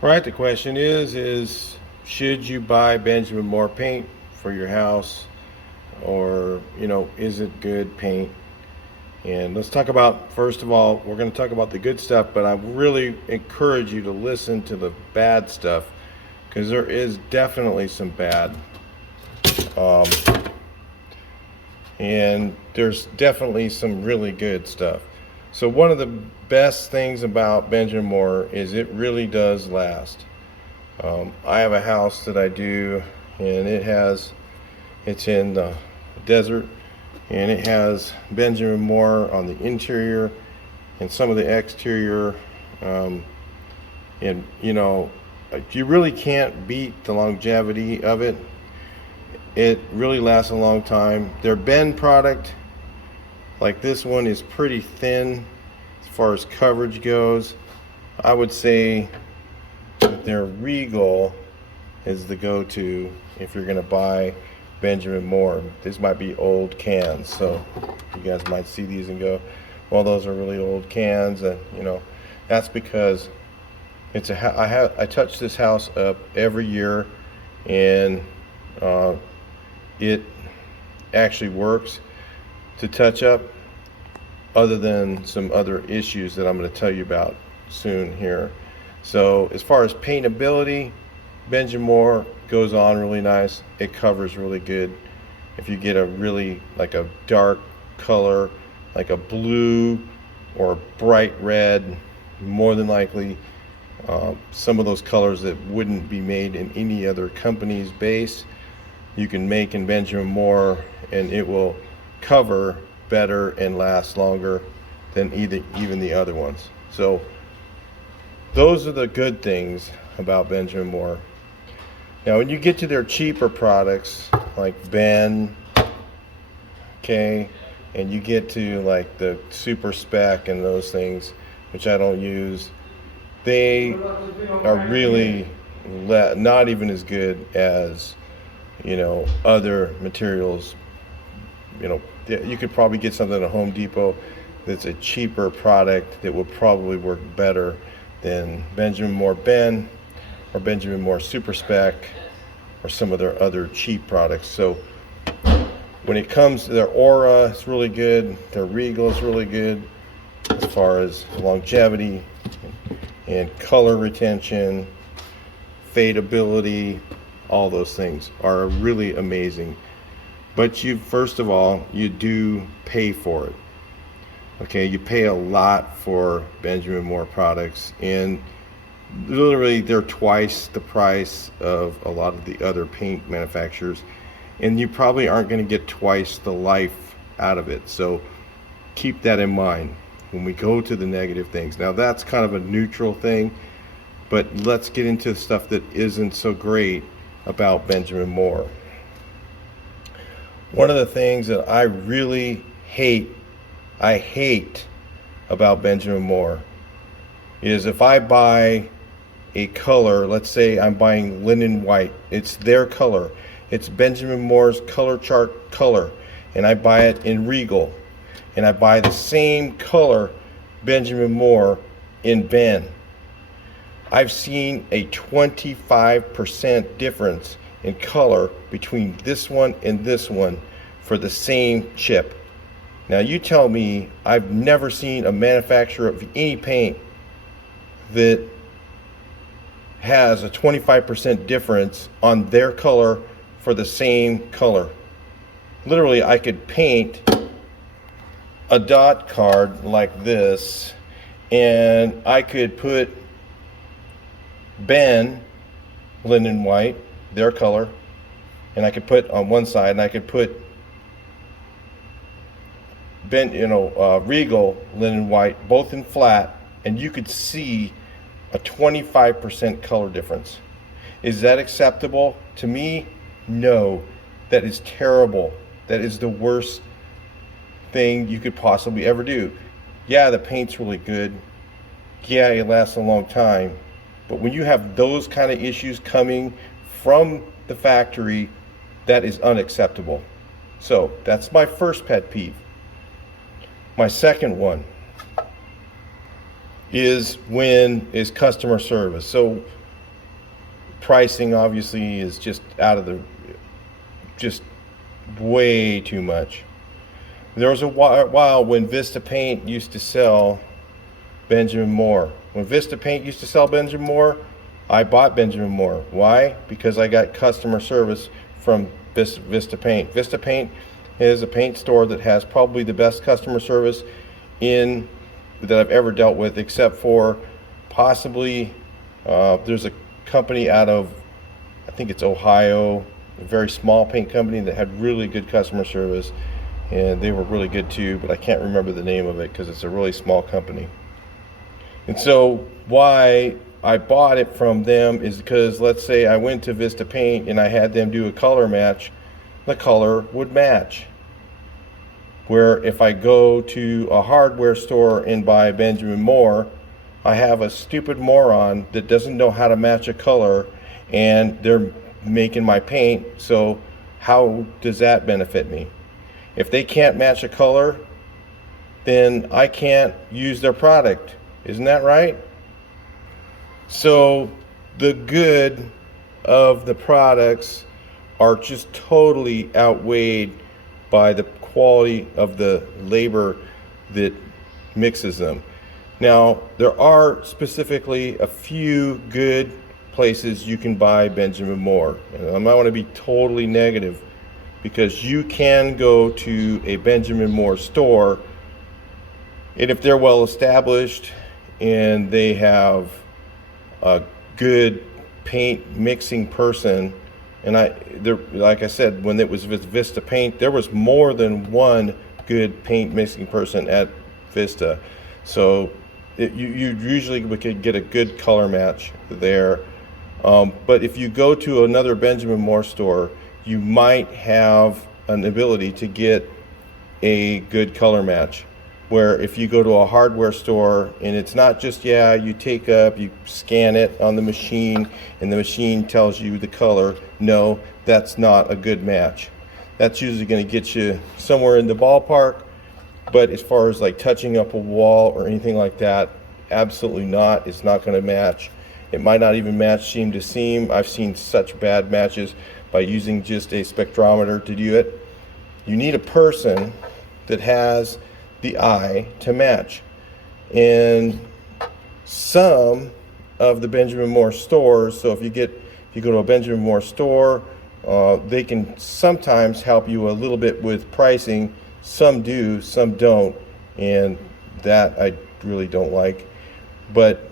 Right, the question is should you buy Benjamin Moore paint for your house, or is it good paint? And let's talk about, first of all, we're going to talk about the good stuff, but I really encourage you to listen to the bad stuff because there is definitely some bad. Um, and there's definitely some really good stuff. So one of the best things about Benjamin Moore is it really does last. I have a house that I do, and it's in the desert, and it has Benjamin Moore on the interior and some of the exterior. Um, and you really can't beat the longevity of it. It really lasts a long time. Their Ben product, like this one, is pretty thin as far as coverage goes. I would say their Regal is the go-to if you're going to buy Benjamin Moore. These might be old cans, so you guys might see these and go, well, those are really old cans. And that's because I touch this house up every year, and it actually works to touch up, other than some other issues that I'm going to tell you about soon here. So as far as paintability, Benjamin Moore goes on really nice. It covers really good. If you get a really like a dark color, like a blue or bright red, more than likely some of those colors that wouldn't be made in any other company's base, you can make in Benjamin Moore, and it will cover better and last longer than even the other ones. So those are the good things about Benjamin Moore. Now, when you get to their cheaper products like Ben, okay, and you get to like the Super Spec and those things, which I don't use, they are really not even as good as other materials. You could probably get something at Home Depot that's a cheaper product that will probably work better than Benjamin Moore Ben or Benjamin Moore Super Spec or some of their other cheap products. So when it comes to their Aura, it's really good. Their Regal is really good as far as longevity and color retention, fadeability. All those things are really amazing. But first of all, you do pay for it. Okay, you pay a lot for Benjamin Moore products, and literally they're twice the price of a lot of the other paint manufacturers, and you probably aren't going to get twice the life out of it. So keep that in mind when we go to the negative things. Now that's kind of a neutral thing, but let's get into stuff that isn't so great about Benjamin Moore. One of the things that I really hate about Benjamin Moore is if I buy a color, let's say I'm buying linen white, it's their color, it's Benjamin Moore's color chart color, and I buy it in Regal, and I buy the same color Benjamin Moore in Ben. I've seen a 25% difference in color between this one and this one for the same chip. Now you tell me, I've never seen a manufacturer of any paint that has a 25% difference on their color for the same color. Literally, I could paint a dot card like this, and I could put Ben linen white, their color, and I could put on one side, and I could put Ben, Regal linen white, both in flat, and you could see a 25% color difference. Is that acceptable? To me, no. That is terrible. That is the worst thing you could possibly ever do. Yeah, the paint's really good. Yeah, it lasts a long time. But when you have those kind of issues coming from the factory, that is unacceptable. So that's my first pet peeve. My second one is customer service. So pricing obviously is just out of the, just way too much. There was a while when Vista Paint used to sell Benjamin Moore. When Vista Paint used to sell Benjamin Moore, I bought Benjamin Moore. Why? Because I got customer service from Vista Paint. Vista Paint is a paint store that has probably the best customer service in that I've ever dealt with, except for possibly there's a company out of, I think it's Ohio, a very small paint company that had really good customer service, and they were really good too, but I can't remember the name of it because it's a really small company. And so why I bought it from them is because, let's say I went to Vista Paint and I had them do a color match, the color would match. Where if I go to a hardware store and buy Benjamin Moore, I have a stupid moron that doesn't know how to match a color, and they're making my paint. So how does that benefit me? If they can't match a color, then I can't use their product. Isn't that right? So the good of the products are just totally outweighed by the quality of the labor that mixes them. Now, there are specifically a few good places you can buy Benjamin Moore. And I might want to be totally negative, because you can go to a Benjamin Moore store, and if they're well established and they have a good paint mixing person, and like I said, when it was with Vista Paint, there was more than one good paint mixing person at Vista. So you usually could get a good color match there. But if you go to another Benjamin Moore store, you might have an ability to get a good color match. Where if you go to a hardware store and it's not just, you take up, you scan it on the machine and the machine tells you the color. No, that's not a good match. That's usually going to get you somewhere in the ballpark, but as far as like touching up a wall or anything like that, absolutely not. It's not going to match. It might not even match seam to seam. I've seen such bad matches by using just a spectrometer to do it. You need a person that has the eye to match. And some of the Benjamin Moore stores, so if you go to a Benjamin Moore store, they can sometimes help you a little bit with pricing. Some do, some don't, and that I really don't like. But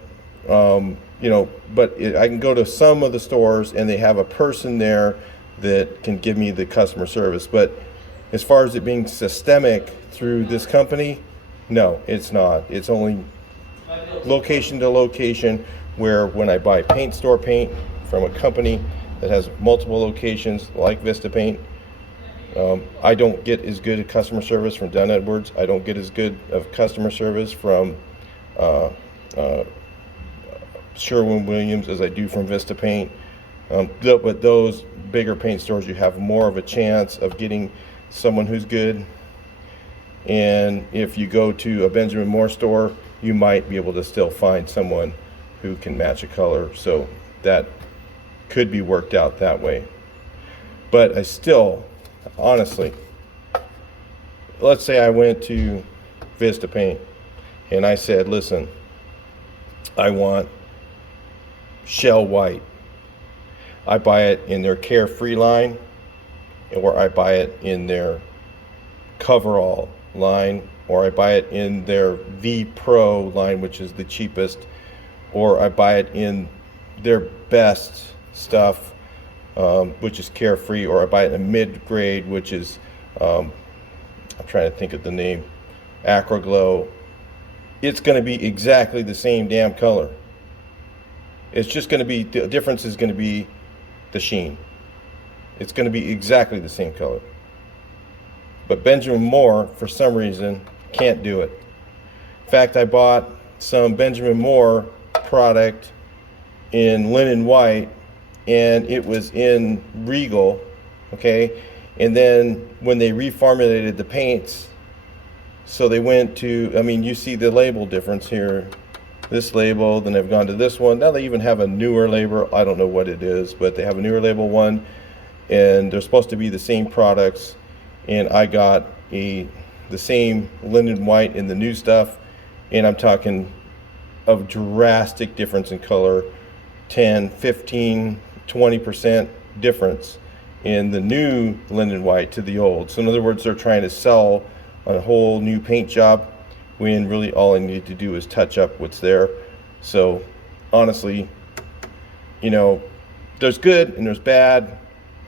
I can go to some of the stores and they have a person there that can give me the customer service. But as far as it being systemic through this company, no, it's not. It's only location to location, where when I buy paint store paint from a company that has multiple locations like Vista Paint, I don't get as good a customer service from Dunn Edwards. I don't get as good of customer service from Sherwin-Williams as I do from Vista Paint. But those bigger paint stores, you have more of a chance of getting someone who's good. And if you go to a Benjamin Moore store, you might be able to still find someone who can match a color. So that could be worked out that way. But I still, honestly, let's say I went to Vista Paint and I said, listen, I want shell white. I buy it in their Carefree line, or I buy it in their Coverall line, or I buy it in their V Pro line, which is the cheapest, or I buy it in their best stuff, which is Carefree, or I buy it in a mid-grade, which is, I'm trying to think of the name, Acroglow. It's going to be exactly the same damn color. It's just going to be, the difference is going to be the sheen. It's going to be exactly the same color. But Benjamin Moore, for some reason, can't do it. In fact, I bought some Benjamin Moore product in linen white, and it was in Regal, okay? And then when they reformulated the paints, so they went to, I mean, you see the label difference here. this label, then they've gone to this one. Now they even have a newer label. I don't know what it is, but they have a newer label one, and they're supposed to be the same products. And I got the same Linden White in the new stuff, and I'm talking of drastic difference in color, 10, 15, 20% difference in the new Linden White to the old. So in other words, they're trying to sell a whole new paint job when really all I need to do is touch up what's there. So honestly, you know, there's good and there's bad.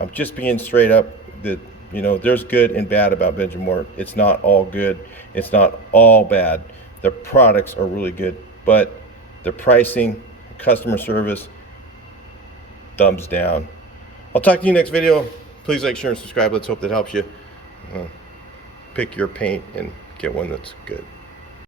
I'm just being straight up that, you know, there's good and bad about Benjamin Moore. It's not all good. It's not all bad. The products are really good, but the pricing, customer service, thumbs down. I'll talk to you next video. Please like, share, and subscribe. Let's hope that helps you pick your paint and get one that's good.